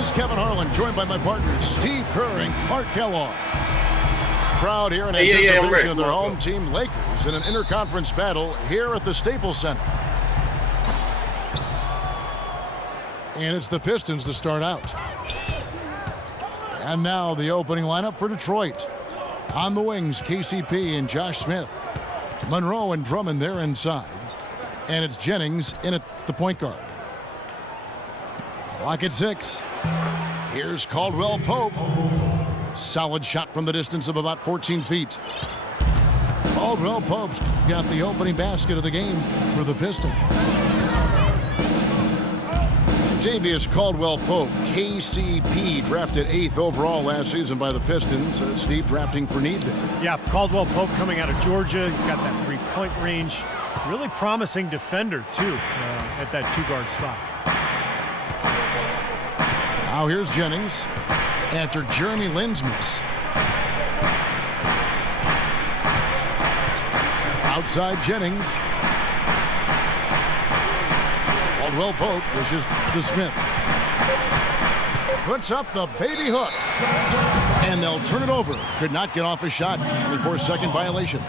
is Kevin Harlan, joined by my partners Steve Kerr and Clark Kellogg. Crowd here in anticipation of their home team Lakers in an interconference battle here at the Staples Center. And it's the Pistons to start out. And now the opening lineup for Detroit. On the wings, KCP and Josh Smith. Monroe and Drummond there inside. And it's Jennings in at the point guard. Clock at 6. Here's Caldwell Pope. Solid shot from the distance of about 14 feet. Caldwell Pope's got the opening basket of the game for the Pistons. Davius Caldwell Pope, KCP, drafted 8th overall last season by the Pistons. Steve drafting for need there. Yeah, Caldwell Pope coming out of Georgia. He's got that three-point range. Really promising defender, too, at that two-guard spot. Now here's Jennings after Jeremy Lin's miss. Outside Jennings. Caldwell Pope dishes to Smith. Puts up the baby hook. And they'll turn it over. Could not get off a shot. 24-second violation.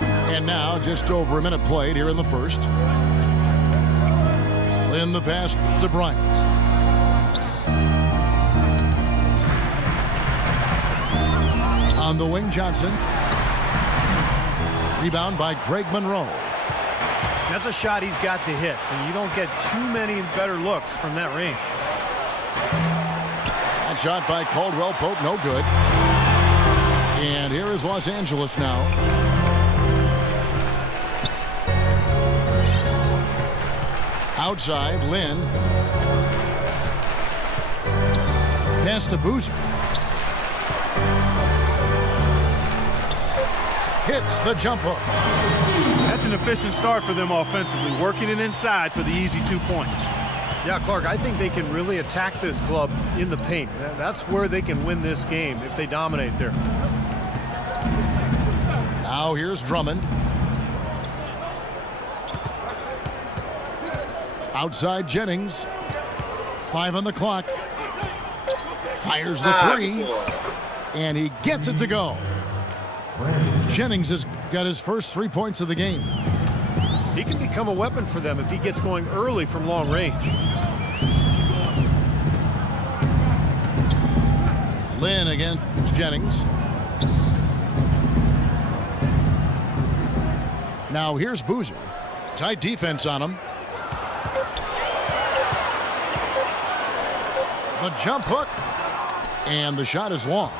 And now just over a minute played here in the first. Lin the pass to Bryant. On the wing, Johnson. Rebound by Craig Monroe. That's a shot he's got to hit. And you don't get too many better looks from that range. That shot by Caldwell Pope, no good. And here is Los Angeles now. Outside, Lin. Pass to Boozer. Hits the jump hook. That's an efficient start for them offensively, working it inside for the easy 2 points. Yeah, Clark, I think they can really attack this club in the paint. That's where they can win this game if they dominate there. Now here's Drummond. Outside Jennings. 5 on the clock. Fires the three. And he gets it to go. Jennings has got his first 3 points of the game. He can become a weapon for them if he gets going early from long range. Lin against Jennings. Now here's Boozer. Tight defense on him. The jump hook. And the shot is long.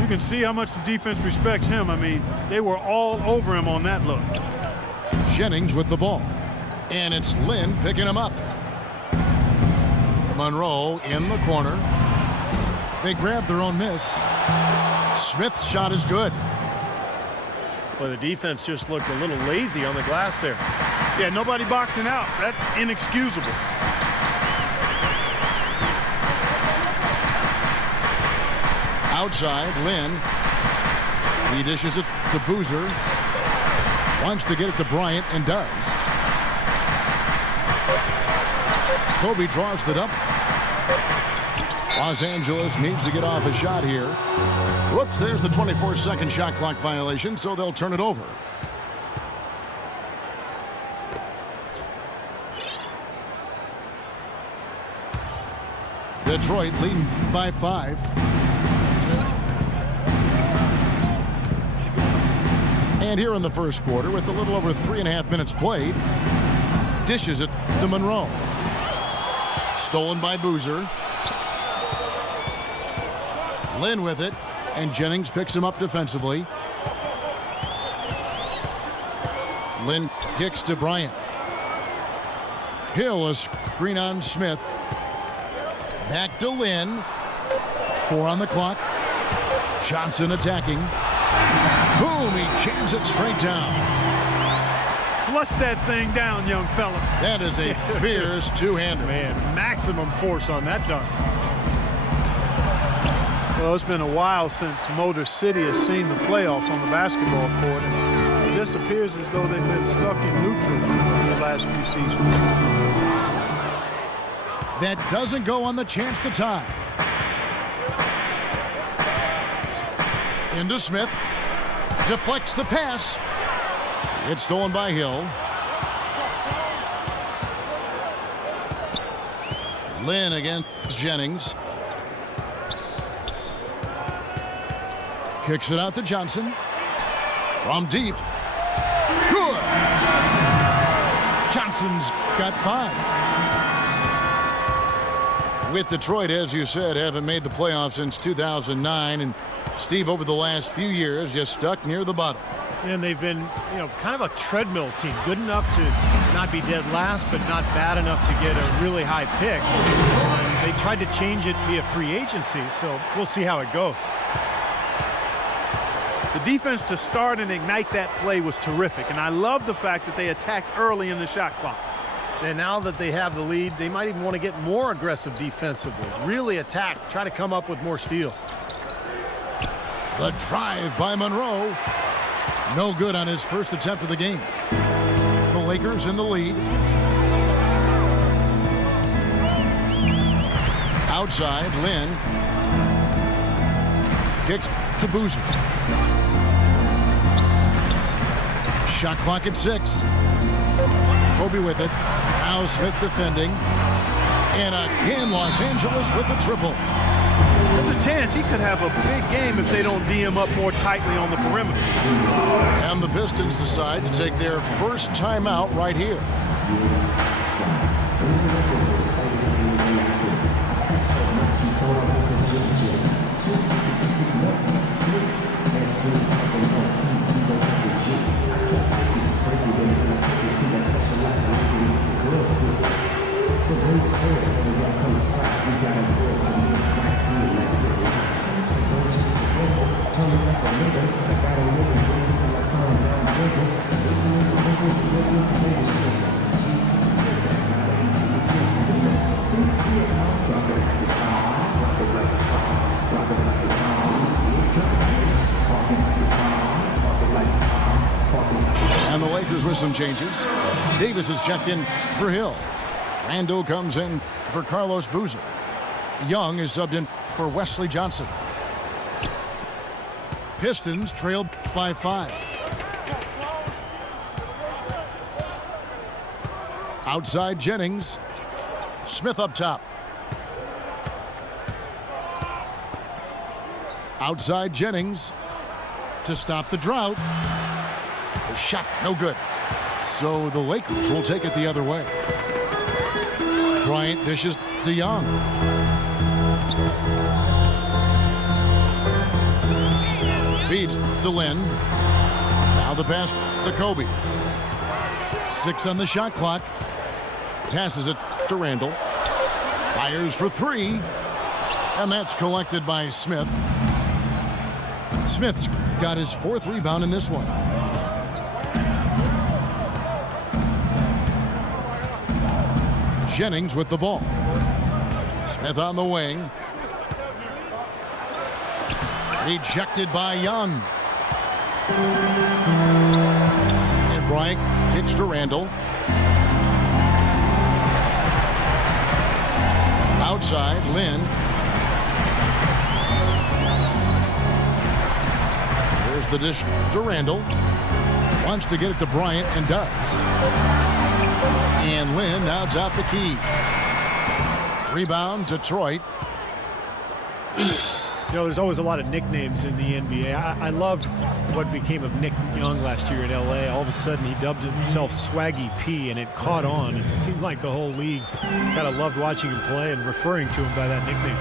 You can see how much the defense respects him. I mean, they were all over him on that look. Jennings with the ball. And it's Lin picking him up. Monroe in the corner. They grab their own miss. Smith's shot is good. Well, the defense just looked a little lazy on the glass there. Yeah, nobody boxing out. That's inexcusable. Outside, Lin. He dishes it to Boozer. Wants to get it to Bryant and does. Kobe draws the dump. Los Angeles needs to get off a shot here. Whoops, there's the 24-second shot clock violation, so they'll turn it over. Detroit leading by 5. And here in the first quarter, with a little over 3.5 minutes played, dishes it to Monroe. Stolen by Boozer. Lin with it, and Jennings picks him up defensively. Lin kicks to Bryant. Hill, a screen on Smith. Back to Lin. 4 on the clock. Johnson attacking. Boom, he jams it straight down. Flush that thing down, young fella. That is a fierce two-hander. Man, maximum force on that dunk. Well, it's been a while since Motor City has seen the playoffs on the basketball court, and it just appears as though they've been stuck in neutral the last few seasons. That doesn't go on the chance to tie. Into Smith. Deflects the pass. It's stolen by Hill. Lynn against Jennings. Kicks it out to Johnson. From deep. Good. Johnson's got 5. With Detroit, as you said, haven't made the playoffs since 2009. And Steve, over the last few years, just stuck near the bottom. And they've been, kind of a treadmill team. Good enough to not be dead last, but not bad enough to get a really high pick. They tried to change it via free agency, so we'll see how it goes. The defense to start and ignite that play was terrific, and I love the fact that they attacked early in the shot clock. And now that they have the lead, they might even want to get more aggressive defensively. Really attack, try to come up with more steals. The drive by Monroe. No good on his first attempt of the game. The Lakers in the lead. Outside, Lynn. Kicks to Boozer. Shot clock at 6. Kobe with it. Now Smith defending. And again, Los Angeles with the triple. There's a chance he could have a big game if they don't D him up more tightly on the perimeter. And the Pistons decide to take their first timeout right here. And the Lakers with some changes. Davis is checked in for Hill. Rando comes in for Carlos Boozer. Young is subbed in for Wesley Johnson. Pistons trailed by 5. Outside Jennings. Smith up top. Outside Jennings to stop the drought. The shot no good. So the Lakers will take it the other way. Bryant dishes to Young. Feeds to Lynn. Now the pass to Kobe. 6 on the shot clock. Passes it to Randall. Fires for 3. And that's collected by Smith. Smith's got his 4th rebound in this one. Jennings with the ball. Smith on the wing. Rejected by Young. And Bryant kicks to Randall. Outside, Lynn. There's the dish to Randall. Wants to get it to Bryant and does. And Lynn now out the key. Rebound, Detroit. There's always a lot of nicknames in the NBA. I loved what became of Nick Young last year in L.A. All of a sudden, he dubbed himself Swaggy P, and it caught on. It seemed like the whole league kind of loved watching him play and referring to him by that nickname.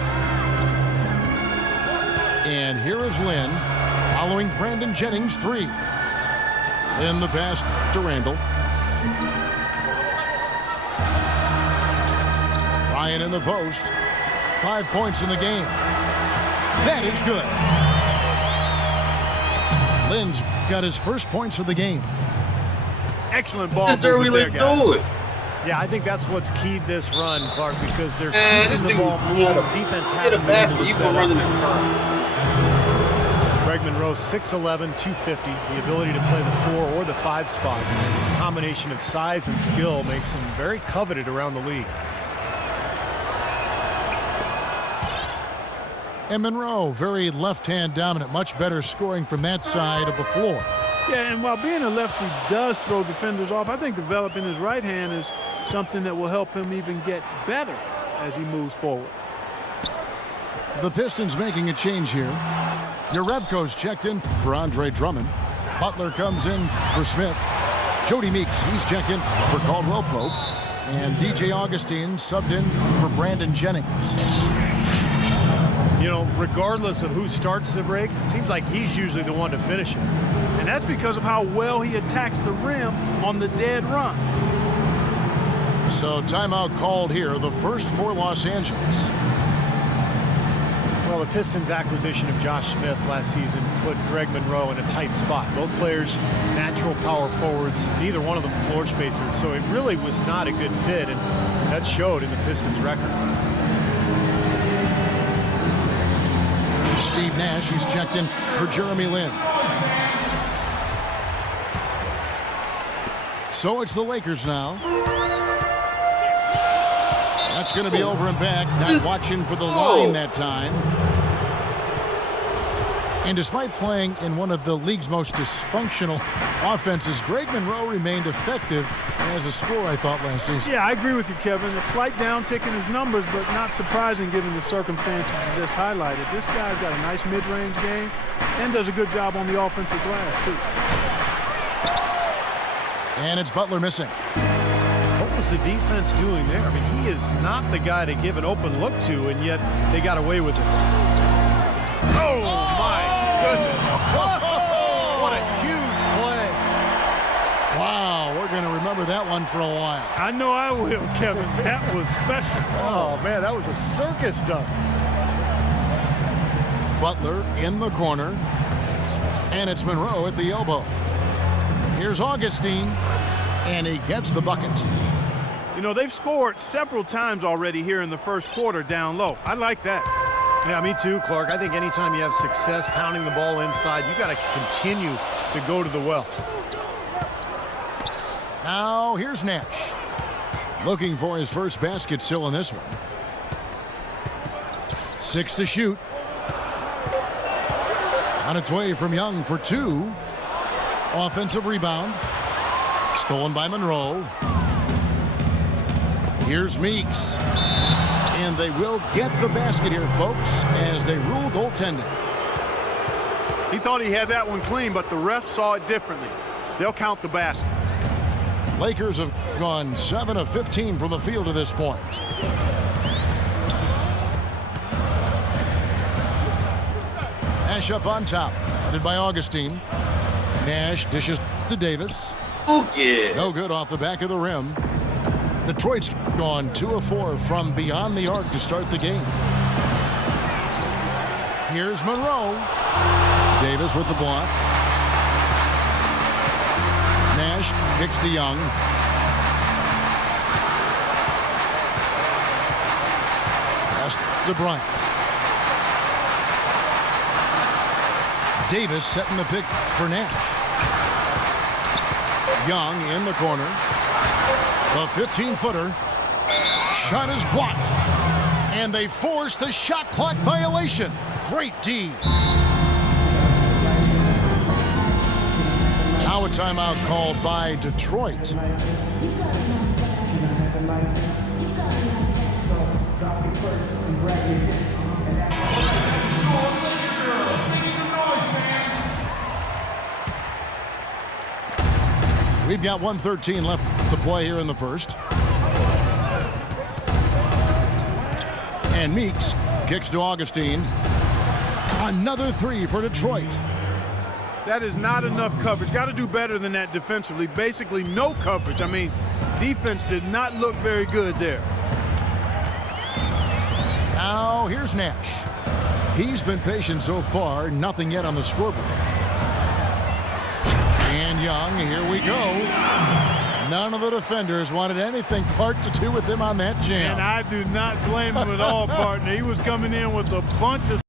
And here is Lynn, following Brandon Jennings' 3. Lynn the pass to Randall. Ryan in the post. 5 points in the game. That is good. Lynn's got his first points of the game. Excellent ball movement there, guys. Yeah, I think that's what's keyed this run, Clark, because they're keeping the ball moving. Defense hasn't been able to set up. Greg Monroe, 6'11", 250, the ability to play the 4 or the 5 spot. This combination of size and skill makes him very coveted around the league. And Monroe, very left-hand dominant, much better scoring from that side of the floor. Yeah, and while being a lefty does throw defenders off, I think developing his right hand is something that will help him even get better as he moves forward. The Pistons making a change here. Yarebko's checked in for Andre Drummond. Butler comes in for Smith. Jody Meeks, he's checked in for Caldwell Pope. And DJ Augustine subbed in for Brandon Jennings. You know, regardless of who starts the break, it seems like he's usually the one to finish it. And that's because of how well he attacks the rim on the dead run. So timeout called here, the first for Los Angeles. Well, the Pistons' acquisition of Josh Smith last season put Greg Monroe in a tight spot. Both players, natural power forwards, neither one of them floor spacers, so it really was not a good fit, and that showed in the Pistons' record. Steve Nash, he's checked in for Jeremy Lin. So it's the Lakers now. That's going to be over and back. Not watching for the line that time. And despite playing in one of the league's most dysfunctional offenses, Greg Monroe remained effective as a scorer, I thought, last season. Yeah, I agree with you, Kevin. A slight downtick in his numbers, but not surprising given the circumstances you just highlighted. This guy's got a nice mid-range game and does a good job on the offensive glass, too. And it's Butler missing. What was the defense doing there? I mean, he is not the guy to give an open look to, and yet they got away with it. Oh, my goodness. What a huge play. Wow, we're going to remember that one for a while. I know I will, Kevin. That was special. Oh, man, that was a circus dunk. Butler in the corner, and it's Monroe at the elbow. Here's Augustine, and he gets the bucket. You know, they've scored several times already here in the first quarter down low. I like that. Yeah, me too, Clark. I think anytime you have success pounding the ball inside, you got to continue to go to the well. Now here's Nash, looking for his first basket still in this one. 6 to shoot. On its way from Young for 2. Offensive rebound. Stolen by Monroe. Here's Meeks. And they will get the basket here, folks, as they rule goaltending. He thought he had that one clean, but the ref saw it differently. They'll count the basket. Lakers have gone 7 of 15 from the field to this point. Nash up on top, headed by Augustine. Nash dishes to Davis. Okay. No good off the back of the rim. Detroit's gone 2 of 4 from beyond the arc to start the game. Here's Monroe. Davis with the block. Nash kicks to Young. Pass to Bryant. Davis setting the pick for Nash. Young in the corner. The 15-footer. Shot is blocked. And they force the shot clock violation. Great D. Now a timeout called by Detroit. We've got 1:13 left to play here in the first. And Meeks kicks to Augustine. Another 3 for Detroit. That is not enough coverage. Got to do better than that defensively. Basically no coverage. I mean, defense did not look very good there. Now here's Nash. He's been patient so far. Nothing yet on the scoreboard. And Young, here we go. None of the defenders wanted anything Clark to do with him on that jam. And I do not blame him at all, partner. He was coming in with a bunch of